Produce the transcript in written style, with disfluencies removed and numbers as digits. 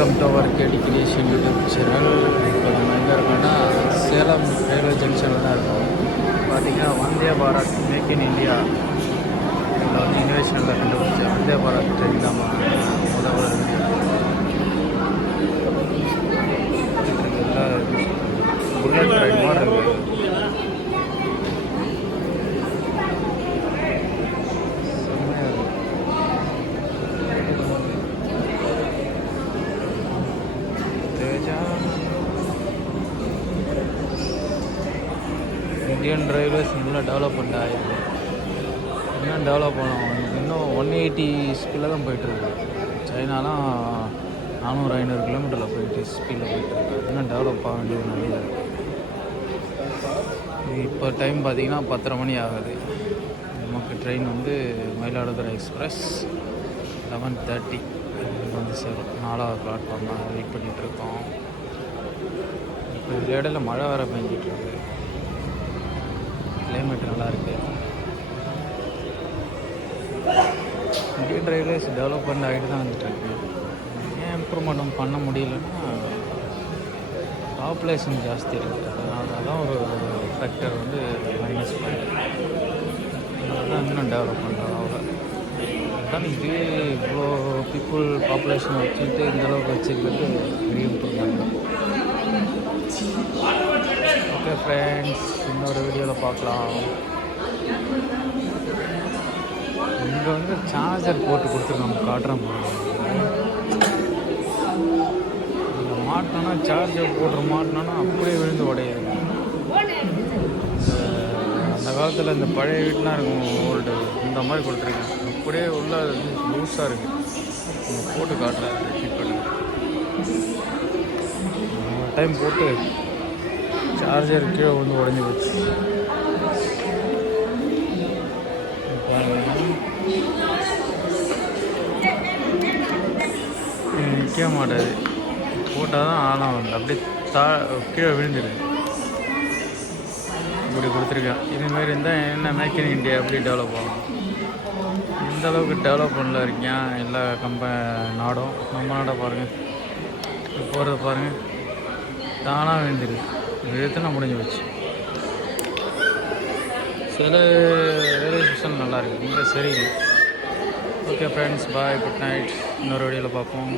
Welcome to our KD creation YouTube channel. இப்போ நம்ம எங்கே இருக்கோம்னா சேலம் ரயில்வே ஜங்ஷனில் தான் இருக்கோம். பார்த்திங்கன்னா Vande Bharat make in India இதில் வந்து இன்வெஸ்ட்மெண்ட்டில் கண்டுபிடிச்ச வந்தே பாரத் ட்ரெயின் தான் முதல்ல புல்லட் ட்ரெயின் மாதிரி இருக்குது. இந்தியன் ரயில்வேஸ் இன்னும் டெவலப்மெண்ட் ஆகிருக்கு. இன்னும் டெவலப் பண்ணுவோம். இன்னும் 180 ஸ்பீடில் தான் போயிட்டுருக்கு. சைனாலாம் 400-500 கிலோமீட்டரில் போயிட்டு ஸ்பீடில் போயிட்டுருக்கு. இன்னும் டெவலப் ஆக வேண்டியது நிறைய இருக்குது. இப்போ டைம் பார்த்திங்கன்னா 10:30 மணி ஆகுது. நமக்கு ட்ரெயின் வந்து மயிலாடுதுறை எக்ஸ்பிரஸ் 11:30 வந்து சேரும். 4வது பிளாட்ஃபார்ம் தான் வெயிட் பண்ணிகிட்ருக்கோம். இப்போ இடையில மழை வேறு பெஞ்சிட்ருக்கு. கிளைமேட் நல்லாயிருக்கு. இந்தியன் ரயில்வேஸ் டெவலப்மெண்ட் ஆகிட்டு தான் வந்துட்டுருக்கு. ஏன் இம்ப்ரூவ்மெண்ட் பண்ண முடியலன்னா பாப்புலேஷன் ஜாஸ்தி இருக்குது. அதனால ஒரு ஃபேக்டர் வந்து மைனஸ் பாயிண்ட். அதுதான் இன்னும் டெவலப் பண்ணுறாங்க. அவ்வளோ அதுதான் இது இவ்வளோ பீப்புள் பாப்புலேஷனை வச்சுக்கிட்டு இந்தளவுக்கு வச்சுக்கிறது பெரிய இம்ப்ரூவ்மெண்ட் தான். ஓகே ஃப்ரெண்ட்ஸ், இன்னொரு வீடியோவில் பார்க்கலாம். இங்கே வந்து சார்ஜர் போட்டு கொடுத்துருக்காங்க, காட்டுறேன் போகிறோம். இங்கே மாட்டினோன்னா சார்ஜர் போட்டு மாட்டினோன்னா அப்படியே விழுந்து உடையாது. அந்த காலத்தில் இந்த பழைய வீட்டுலாம் இருக்கும், ஓல்டு இந்த மாதிரி கொடுத்துருக்கேன். அப்படியே உள்ள லூஸாக இருக்குது. இங்கே போட்டு காட்டுறேன், ஃபிட் பண்ணி டைம் போட்டு சார்ஜர் கீழே வந்து உடஞ்சி போச்சு. நிற்க மாட்டாது. போட்டால் தான் ஆளாக வந்து அப்படியே கீழே விழுந்துடுது. இப்படி கொடுத்துருக்கேன். இதுமாரி இருந்தால் என்ன மேக் இன் இந்தியா எப்படி டெவலப் ஆகும்? இந்த அளவுக்கு டெவலப் பண்ணல இருக்கேன் எல்லா நாடும். நம்ம நாடை பாருங்கள், போகிறத பாருங்கள், தானாக விழுந்துடுது. விழுத்துனா முடிஞ்சு போச்சு. சில ரயில்வே ஸ்டேஷன் நல்லாயிருக்கு, இங்கே சரியில்லை. ஓகே ஃப்ரெண்ட்ஸ், பாய், குட் நைட். இன்னொரு வீடியோவில் பார்ப்போம்.